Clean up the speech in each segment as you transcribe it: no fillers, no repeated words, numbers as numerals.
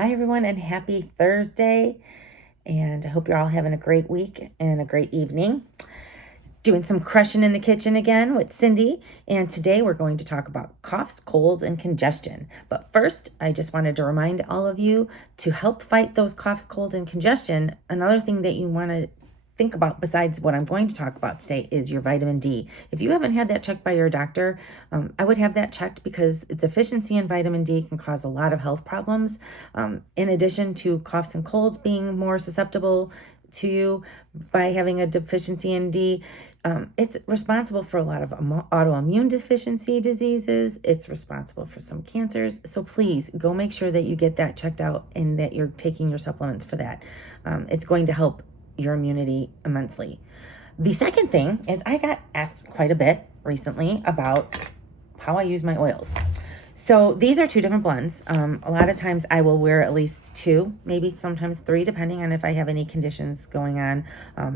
Hi, everyone, and happy Thursday. And I hope you're all having a great week and a great evening. Doing some crushing in the kitchen again with Cyndy. And today we're going to talk about coughs, colds, and congestion. But first, I just wanted to remind all of you to help fight those coughs, colds, and congestion. Another thing that you want to think about besides what I'm going to talk about today is your vitamin D. If you haven't had that checked by your doctor, I would have that checked because deficiency in vitamin D can cause a lot of health problems. In addition to coughs and colds being more susceptible to you by having a deficiency in D, it's responsible for a lot of autoimmune deficiency diseases. It's responsible for some cancers. So please go make sure that you get that checked out and that you're taking your supplements for that. It's going to help your immunity immensely. The second thing is I got asked quite a bit recently about how I use my oils. So these are two different blends. A lot of times I will wear at least two, maybe sometimes three, depending on if I have any conditions going on.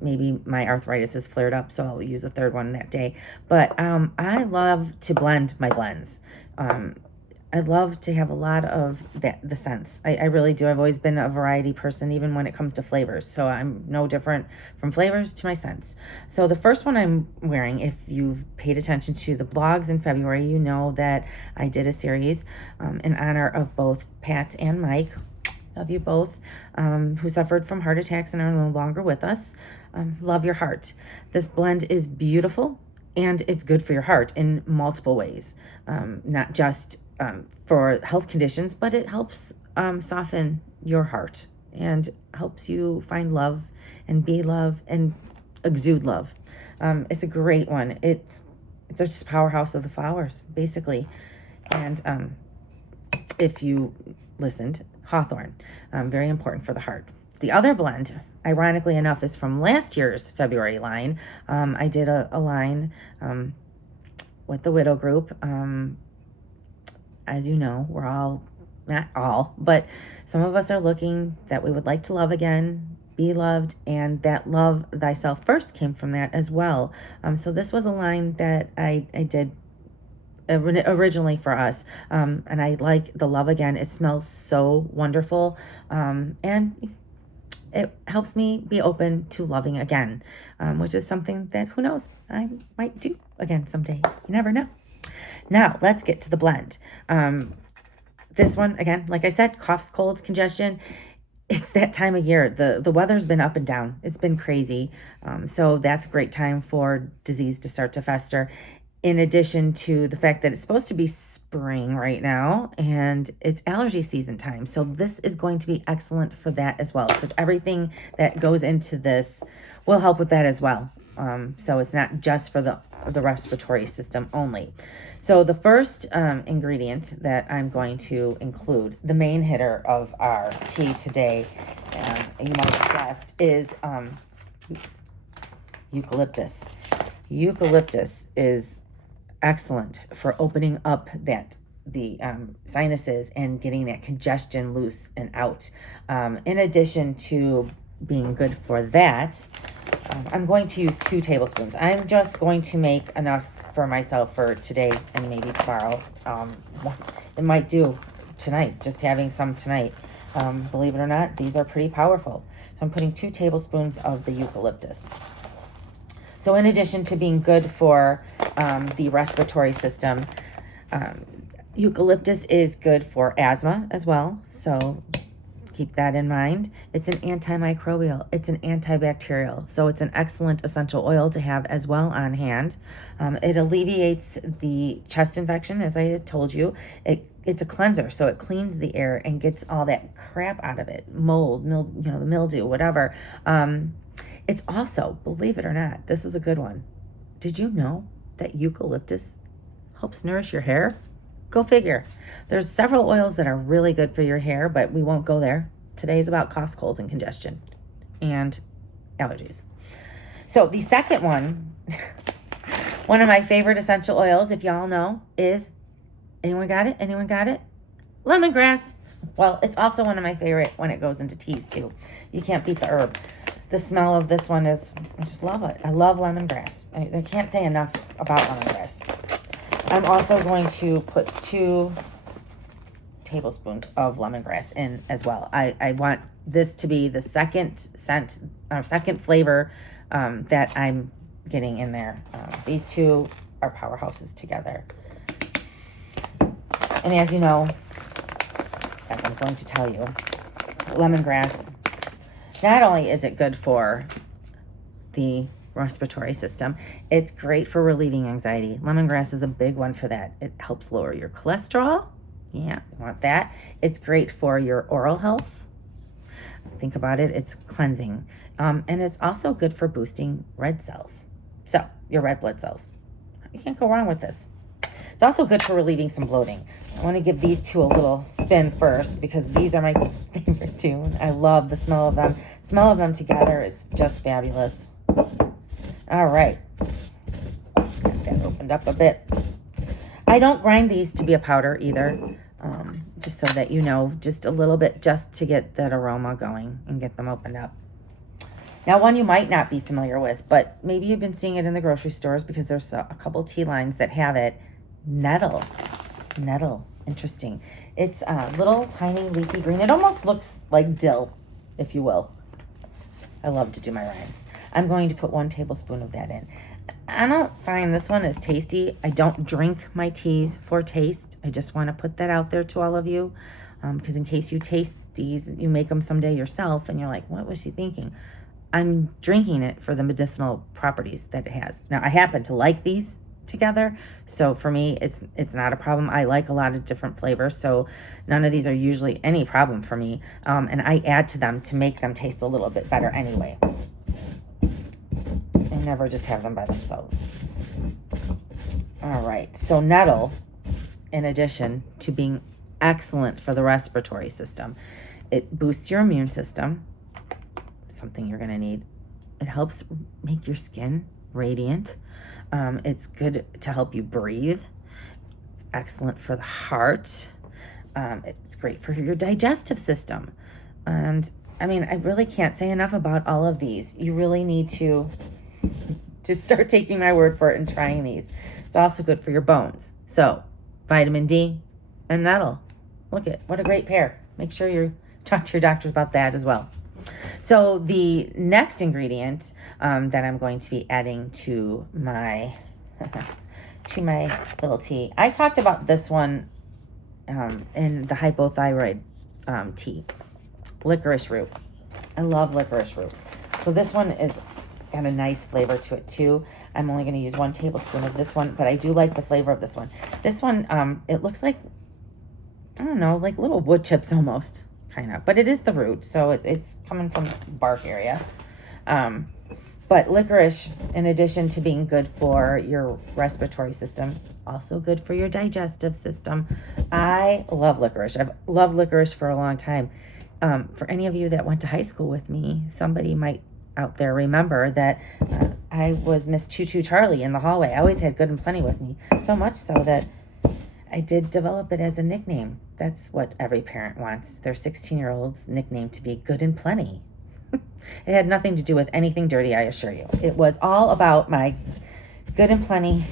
Maybe my arthritis is flared up, so I'll use a third one that day. But I love to blend my blends. I love to have a lot of the scents. I really do. I've always been a variety person, even when it comes to flavors. So I'm no different from flavors to my scents. So the first one I'm wearing, if you've paid attention to the blogs in February, you know that I did a series in honor of both Pat and Mike. Love you both, who suffered from heart attacks and are no longer with us. Love your heart. This blend is beautiful and it's good for your heart in multiple ways, not just for health conditions, but it helps soften your heart and helps you find love and be love and exude love. It's a great one. It's just a powerhouse of the flowers, basically. And if you listened, hawthorn, very important for the heart. The other blend, ironically enough, is from last year's February line. I did a line with the Widow Group. As you know, we're all, not all, but some of us are looking that we would like to love again, be loved, and that love thyself first came from that as well. So this was a line that I did originally for us, and I like the love again. It smells so wonderful, and it helps me be open to loving again, which is something that, who knows, I might do again someday. You never know. Now, let's get to the blend. This one, again, like I said, coughs, colds, congestion. It's that time of year. The weather's been up and down. It's been crazy. So that's a great time for disease to start to fester. In addition to the fact that it's supposed to be spring right now and it's allergy season time. So this is going to be excellent for that as well, because everything that goes into this will help with that as well. So it's not just for the respiratory system only. So the first ingredient that I'm going to include, the main hitter of our tea today, you might have guessed, is eucalyptus. Eucalyptus is excellent for opening up the sinuses and getting that congestion loose and out. In addition to being good for that, I'm going to use 2 tablespoons. I'm just going to make enough for myself for today and maybe tomorrow. It might do tonight, just having some tonight. Believe it or not, these are pretty powerful. So I'm putting 2 tablespoons of the eucalyptus. So in addition to being good for the respiratory system, eucalyptus is good for asthma as well. So keep that in mind. It's an antimicrobial. It's an antibacterial. So it's an excellent essential oil to have as well on hand. It alleviates the chest infection, as I had told you. It's a cleanser, so it cleans the air and gets all that crap out of it, mold, the mildew, whatever. It's also, believe it or not, this is a good one. Did you know that eucalyptus helps nourish your hair? Go figure. There's several oils that are really good for your hair, but we won't go there. Today's about coughs, colds, and congestion and allergies. So the second one, one of my favorite essential oils, if y'all know, is, anyone got it? Anyone got it? Lemongrass. Well, it's also one of my favorite when it goes into teas too. You can't beat the herb. The smell of this one is, I just love it. I love lemongrass. I can't say enough about lemongrass. I'm also going to put 2 tablespoons of lemongrass in as well. I want this to be the second scent, second flavor that I'm getting in there. These two are powerhouses together. And as you know, as I'm going to tell you, lemongrass, not only is it good for the respiratory system, it's great for relieving anxiety. Lemongrass is a big one for that. It helps lower your cholesterol. Yeah, you want that. It's great for your oral health. Think about it, it's cleansing. And it's also good for boosting red cells. So, your red blood cells. You can't go wrong with this. It's also good for relieving some bloating. I want to give these two a little spin first because these are my favorite too. I love the smell of them. The smell of them together is just fabulous. All right. Got that opened up a bit. I don't grind these to be a powder either. Just so that you know, just a little bit just to get that aroma going and get them opened up. Now, one you might not be familiar with, but maybe you've been seeing it in the grocery stores because there's a couple tea lines that have it. Nettle. Nettle. Interesting. It's a little tiny leafy green. It almost looks like dill, if you will. I love to do my rinds. I'm going to put 1 tablespoon of that in. I don't find this one as tasty. I don't drink my teas for taste. I just want to put that out there to all of you. Because in case you taste these, you make them someday yourself and you're like, what was she thinking? I'm drinking it for the medicinal properties that it has. Now, I happen to like these together. So for me, it's not a problem. I like a lot of different flavors. So none of these are usually any problem for me. And I add to them to make them taste a little bit better anyway. I never just have them by themselves. All right. So nettle, in addition to being excellent for the respiratory system, it boosts your immune system, something you're going to need. It helps make your skin radiant. It's good to help you breathe. It's excellent for the heart. It's great for your digestive system. And I mean, I really can't say enough about all of these. You really need to start taking my word for it and trying these. It's also good for your bones. So, vitamin D and nettle. Look at what a great pair. Make sure you talk to your doctors about that as well. So the next ingredient that I'm going to be adding to my little tea. I talked about this one in the hypothyroid tea. Licorice root. I love licorice root. So this one is got a nice flavor to it too. I'm only going to use 1 tablespoon of this one, but I do like the flavor of this one. This one, it looks like, I don't know, like little wood chips almost, kind of. But it is the root, so it's coming from the bark area. But licorice, in addition to being good for your respiratory system, also good for your digestive system. I love licorice. I've loved licorice for a long time. For any of you that went to high school with me, somebody might out there remember that I was Miss Choo Choo Charlie in the hallway. I always had Good and Plenty with me, so much so that I did develop it as a nickname. That's what every parent wants their 16-year-old's nickname to be Good and Plenty. It had nothing to do with anything dirty, I assure you. It was all about my Good and Plenty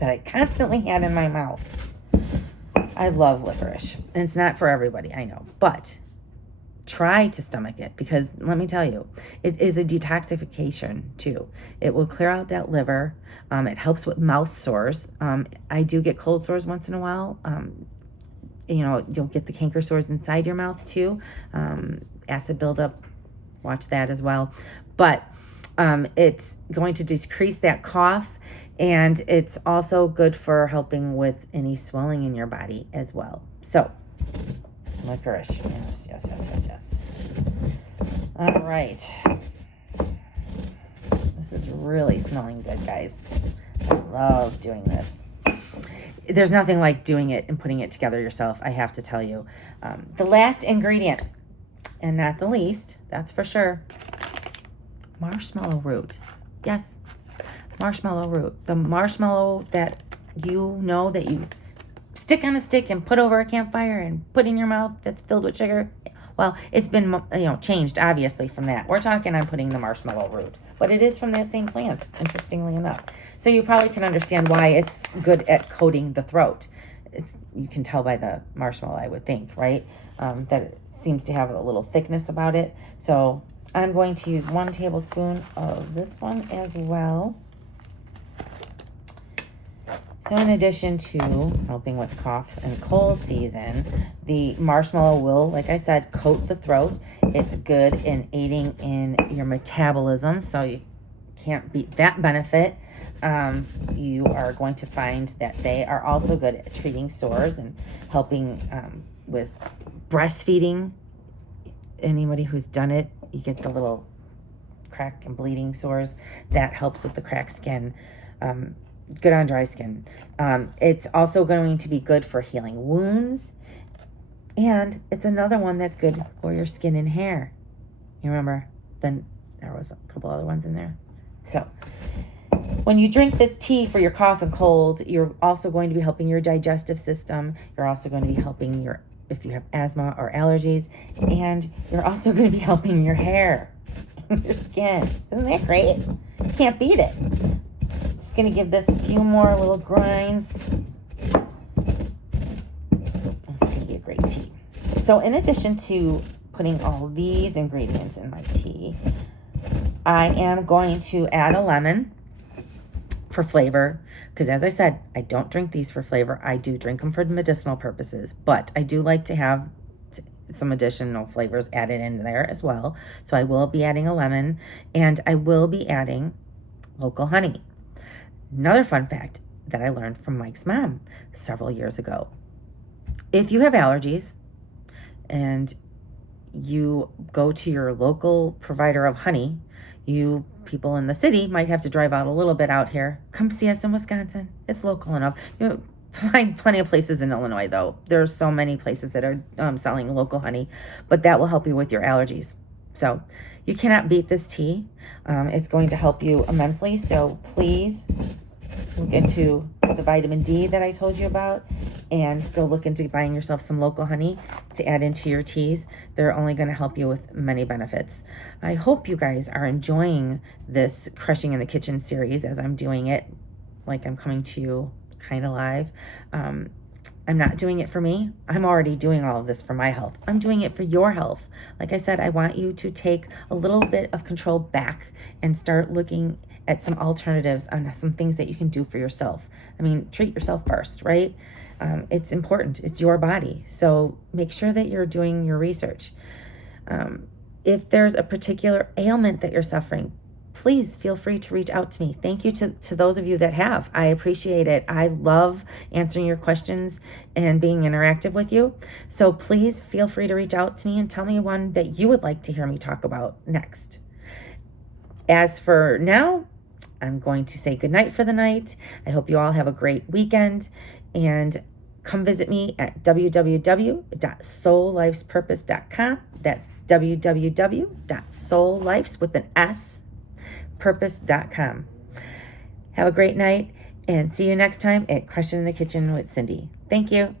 that I constantly had in my mouth. I love licorice, and it's not for everybody, I know, but try to stomach it because let me tell you, it is a detoxification too. It will clear out that liver. It helps with mouth sores. I do get cold sores once in a while. You'll get the canker sores inside your mouth too. Acid buildup, watch that as well. But it's going to decrease that cough, and it's also good for helping with any swelling in your body as well. So licorice. Yes. All right. This is really smelling good, guys. I love doing this. There's nothing like doing it and putting it together yourself, I have to tell you. The last ingredient, and not the least, that's for sure, marshmallow root. Yes, marshmallow root. The marshmallow that you know that you stick on a stick and put over a campfire and put in your mouth that's filled with sugar. Well, it's been changed obviously from that. We're talking I'm putting the marshmallow root, but it is from that same plant, interestingly enough. So you probably can understand why it's good at coating the throat. you can tell by the marshmallow, I would think, right? That it seems to have a little thickness about it. So I'm going to use 1 tablespoon of this one as well. So in addition to helping with cough and cold season, the marshmallow will, like I said, coat the throat. It's good in aiding in your metabolism, so you can't beat that benefit. You are going to find that they are also good at treating sores and helping with breastfeeding. Anybody who's done it, you get the little crack and bleeding sores. That helps with the cracked skin. Good on dry skin. It's also going to be good for healing wounds. And it's another one that's good for your skin and hair. You remember? Then there was a couple other ones in there. So when you drink this tea for your cough and cold, you're also going to be helping your digestive system. You're also going to be helping if you have asthma or allergies. And you're also going to be helping your hair, your skin. Isn't that great? You can't beat it. Just going to give this a few more little grinds. It's going to be a great tea. So in addition to putting all these ingredients in my tea, I am going to add a lemon for flavor. Because as I said, I don't drink these for flavor. I do drink them for medicinal purposes. But I do like to have some additional flavors added in there as well. So I will be adding a lemon. And I will be adding local honey. Another fun fact that I learned from Mike's mom several years ago. If you have allergies and you go to your local provider of honey, you people in the city might have to drive out a little bit out here. Come see us in Wisconsin. It's local enough. You find plenty of places in Illinois, though. There's so many places that are selling local honey, but that will help you with your allergies. So you cannot beat this tea. It's going to help you immensely. So please look into the vitamin D that I told you about and go look into buying yourself some local honey to add into your teas. They're only going to help you with many benefits. I hope you guys are enjoying this Crushing in the Kitchen series as I'm doing it, like I'm coming to you kind of live. I'm not doing it for me. I'm already doing all of this for my health. I'm doing it for your health. Like I said, I want you to take a little bit of control back and start looking at some alternatives on some things that you can do for yourself. I mean, treat yourself first, right? It's important. It's your body. So make sure that you're doing your research. If there's a particular ailment that you're suffering, please feel free to reach out to me. Thank you to those of you that have. I appreciate it. I love answering your questions and being interactive with you. So please feel free to reach out to me and tell me one that you would like to hear me talk about next. As for now, I'm going to say goodnight for the night. I hope you all have a great weekend, and come visit me at www.soullifespurpose.com. That's www.soullifes with an S purpose.com. Have a great night and see you next time at Crushing in the Kitchen with Cyndy. Thank you.